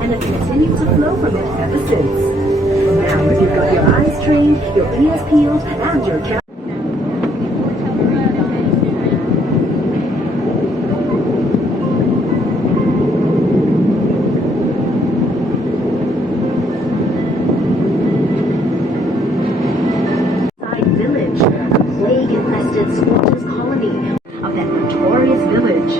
and have continued to flow from it ever since. Now, if you've got your eyes trained, your ears peeled, and your village, a plague-infested squatters' colony of that notorious village.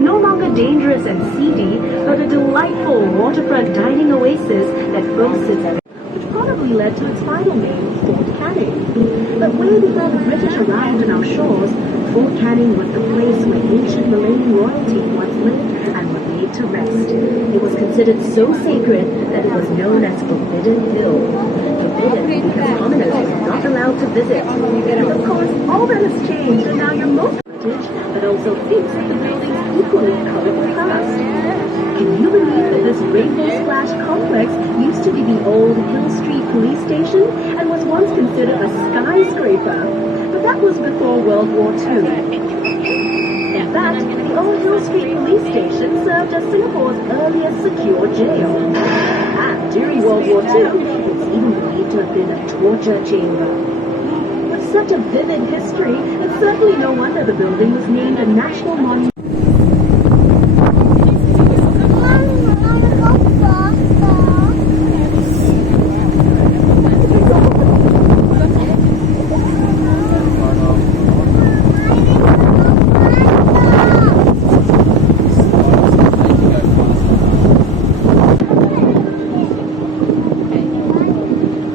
No longer dangerous and seedy, but a delightful waterfront dining oasis that boasts its, which probably led to its final name, Fort Canning. But way before the British arrived on our shores, Fort Canning was the place where ancient Malayan royalty once lived and were laid to rest. It was considered so sacred that it was known as Forbidden Hill. Forbidden because commoners were not allowed to visit. Of course, all that has changed, and now you're most but also thinks of the building's equally colorful past. Can you believe that this Rainbow Splash complex used to be the old Hill Street Police Station and was once considered a skyscraper? But that was before World War II. In fact, the old Hill Street Police Station served as Singapore's earliest secure jail. And during World War II, it's even believed to have been a torture chamber. Such a vivid history, it's certainly no wonder the building was named a national monument.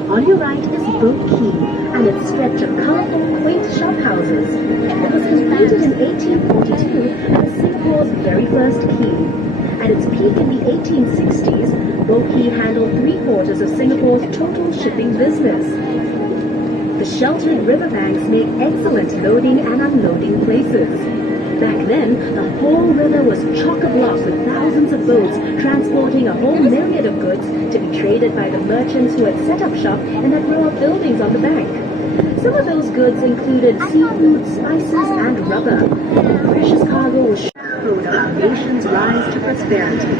On your right is Boat Quay and its stretch of colorful, quaint shop houses. It was completed in 1842 as Singapore's very first quay. At its peak in the 1860s, Boat Quay handled 3/4 of Singapore's total shipping business. The sheltered riverbanks made excellent loading and unloading places. Back then, the whole river was chock-a-block with thousands of boats transporting a whole myriad of goods to be traded by the merchants who had set up shop and had grown up buildings on the bank. Some of those goods included seafood, spices, and rubber. The precious cargo was showed of our nation's rise to prosperity.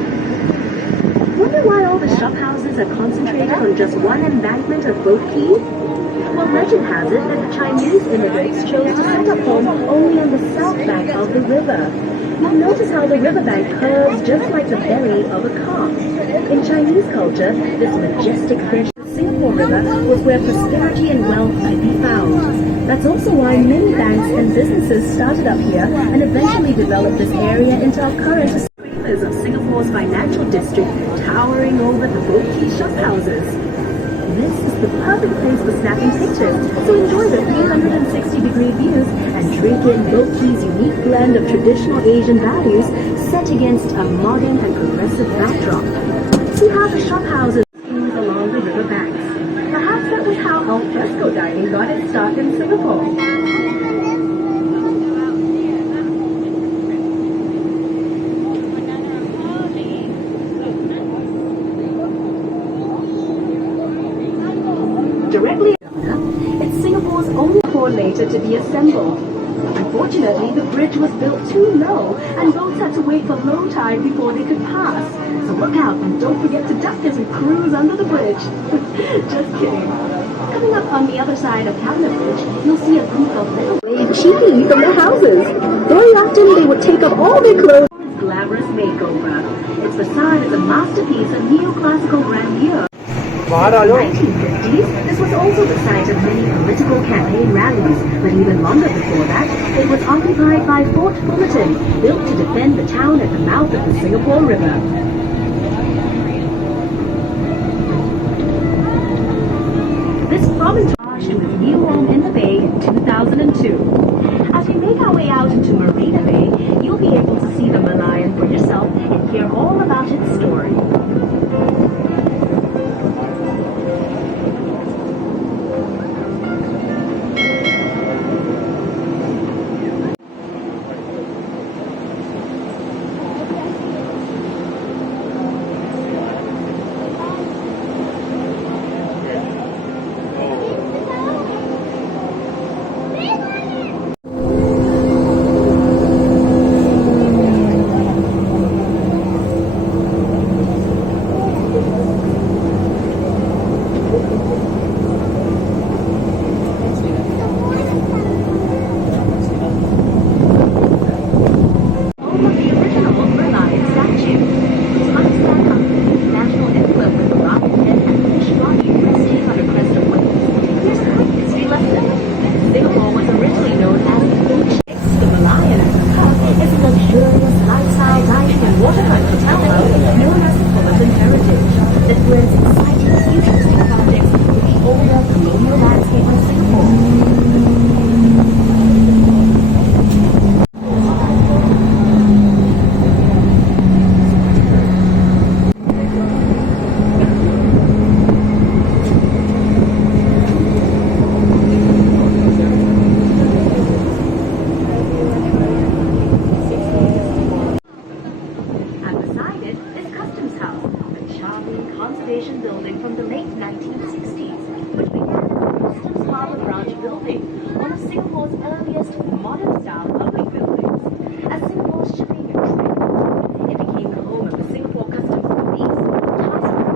Wonder why all the shop houses are concentrated on just one embankment of Boat Quay? Well, legend has it that the Chinese immigrants chose to set up home only on the south bank of the river. You'll notice how the riverbank curves just like the belly of a calf. In Chinese culture, this majestic fresh Singapore River was where prosperity and wealth could be found. That's also why many banks and businesses started up here and eventually developed this area into our current skyscrapers of Singapore's financial district, towering over the Boat Quay shop houses. This is the perfect place for snapping pictures, so enjoy the 360-degree views and drink in Boat Quay's unique blend of traditional Asian values set against a modern and progressive backdrop. See how the shop houses move along the river banks. Perhaps that was how al fresco dining got its start in Singapore. Directly it's Singapore's only coordinator to be assembled. Unfortunately, the bridge was built too low and boats had to wait for low tide before they could pass. So look out and don't forget to duck as we cruise under the bridge. Just kidding. Coming up on the other side of Cabinet Bridge, you'll see a group of little wave cheeky from their houses. Very often they would take off all their clothes. Glamorous makeover. Its facade is a masterpiece of neoclassical grandeur. In the 1950s, this was also the site of many political campaign rallies, but even longer before that, it was occupied by Fort Fullerton, built to defend the town at the mouth of the Singapore River. This province launched with new home in the bay in 2002. As we make our way out into Marina Bay, you'll be able to see the Merlion for yourself and hear all about its story. waterfront hotel hub known as Metropolitan Heritage that blends exciting futuristic projects with the older colonial landscape of Singapore. Conservation building from the late 1960s, which began as the Customs Harbour Branch building, one of Singapore's earliest modern-style public buildings. As Singapore's shipping and trade grew, it became the home of the Singapore Customs Police, tasked with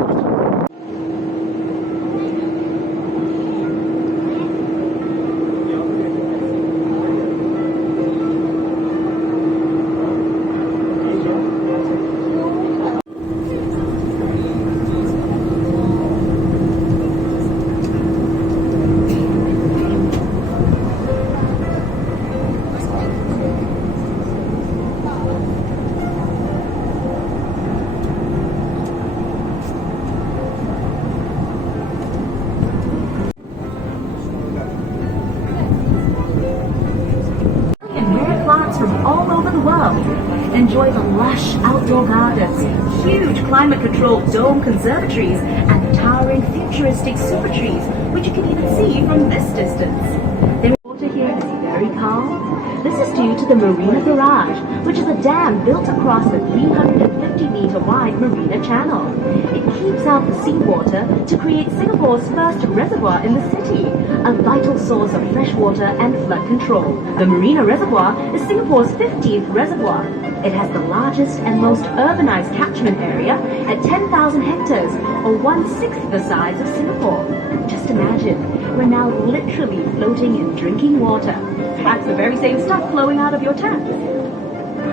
from all over the world. Enjoy the lush outdoor gardens, huge climate-controlled dome conservatories, and towering futuristic super trees, which you can even see from this distance. The water here is very calm. This is due to the Marina Barrage, which is a dam built across the 350-meter wide Marina Channel. It keeps out the seawater to create Singapore's first reservoir in the city, a vital source of fresh water and flood control. The Marina Reservoir is Singapore's 15th reservoir. It has the largest and most urbanized catchment area at 10,000 hectares, or 1/6 the size of Singapore. Just imagine, we're now literally floating in drinking water. That's the very same stuff flowing out of your tap.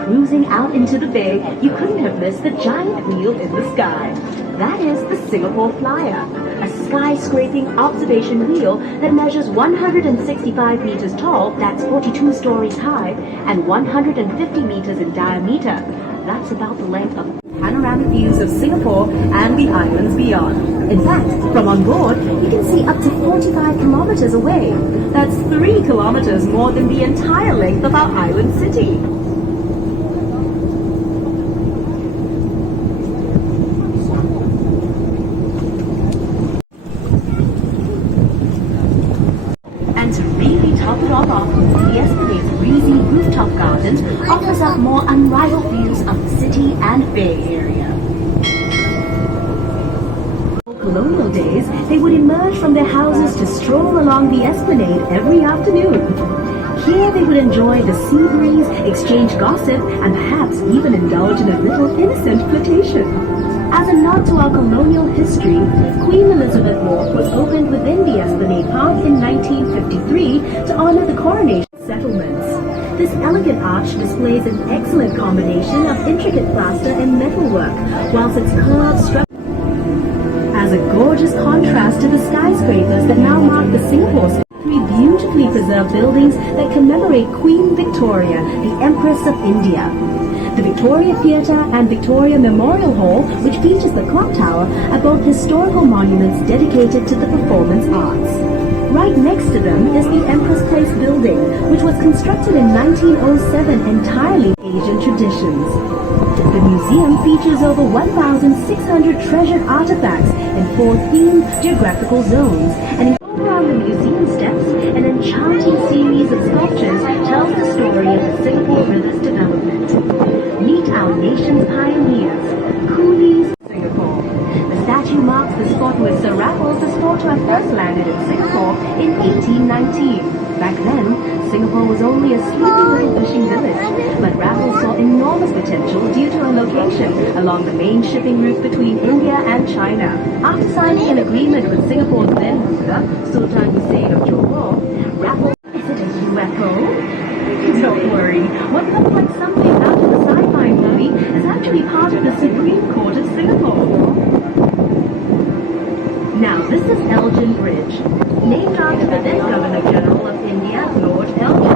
Cruising out into the bay, you couldn't have missed the giant wheel in the sky. That is the Singapore Flyer, a sky-scraping observation wheel that measures 165 meters tall, that's 42 stories high, and 150 meters in diameter. That's about the length of panoramic views of Singapore and the islands beyond. In fact, from on board, you can see up to 45 kilometers away. That's 3 kilometers more than the entire length of our island city. To really top it all off, the Esplanade's breezy rooftop garden offers up more unrivaled views of the city and Bay Area. In colonial days, they would emerge from their houses to stroll along the Esplanade every afternoon. Here they would enjoy the sea breeze, exchange gossip, and perhaps even indulge in a little innocent flirtation. As a nod to our colonial history, Queen Elizabeth Walk was opened within the Esplanade Park in 1953 to honor the coronation settlements. This elegant arch displays an excellent combination of intricate plaster and metalwork, whilst its curved structure as a gorgeous contrast to the skyscrapers that now mark the Singapore's three beautifully preserved buildings that commemorate Queen Victoria, the Empress of India. The Victoria Theatre and Victoria Memorial Hall, which features the clock tower, are both historical monuments dedicated to the performance arts. Right next to them is the Empress Place building, which was constructed in 1907 entirely Asian traditions. The museum features over 1,600 treasured artifacts in 4 themed geographical zones, and around the museum steps, an enchanting series of sculptures tells the story of the Singapore River's development. Meet our nation's pioneers, coolies, Singapore. The statue marks the spot where Sir Raffles was thought to have first landed in Singapore in 1819. Back then, Singapore was only a sleepy little fishing village, but Raffles saw enormous potential due to a location along the main shipping route between India and China. After signing an agreement with Singapore's then ruler, Sultan Hussein of Johor, Raffles, is it a UFO? Don't worry, what looks like something out of a sci-fi movie is actually part of the Supreme Court of Singapore. Now, this is Elgin Bridge, named after the then Governor General of India, Lord Elgin.